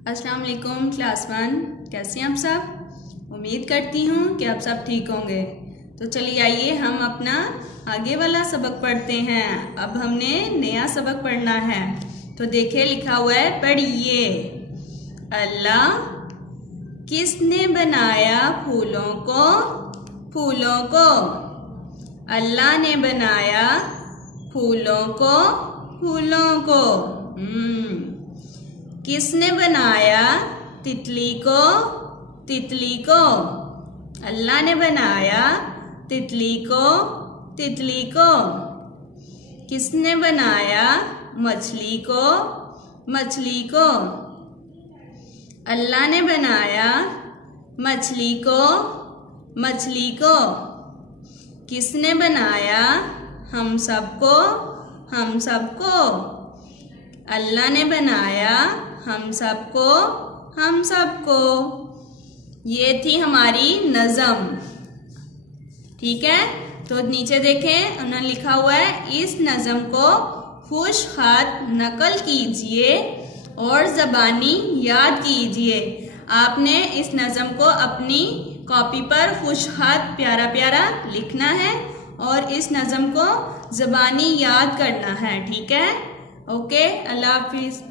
अस्सलाम वालेकुम क्लास 1। कैसे हैं आप सब? उम्मीद करती हूँ कि आप सब ठीक होंगे। तो चलिए आइए हम अपना आगे वाला सबक पढ़ते हैं। अब हमने नया सबक पढ़ना है। तो देखिए लिखा हुआ है, पढ़िए। अल्लाह किसने बनाया फूलों को? फूलों को। अल्लाह ने बनाया फूलों को, फूलों को। किसने बनाया तितली को? तितली को। अल्लाह ने बनाया तितली को, तितली को। किसने बनाया मछली को? मछली को। अल्लाह ने बनाया मछली को, मछली को। किसने बनाया हम सबको? हम सबको। अल्लाह ने बनाया हम सबको, हम सबको। ये थी हमारी नज़म। ठीक है, तो नीचे देखें, उन्होंने लिखा हुआ है, इस नज़म को खुश खत नकल कीजिए और ज़बानी याद कीजिए। आपने इस नज़म को अपनी कॉपी पर खुश खत प्यारा प्यारा लिखना है और इस नज़म को ज़बानी याद करना है। ठीक है, ओके, अल्लाह हाफिज़।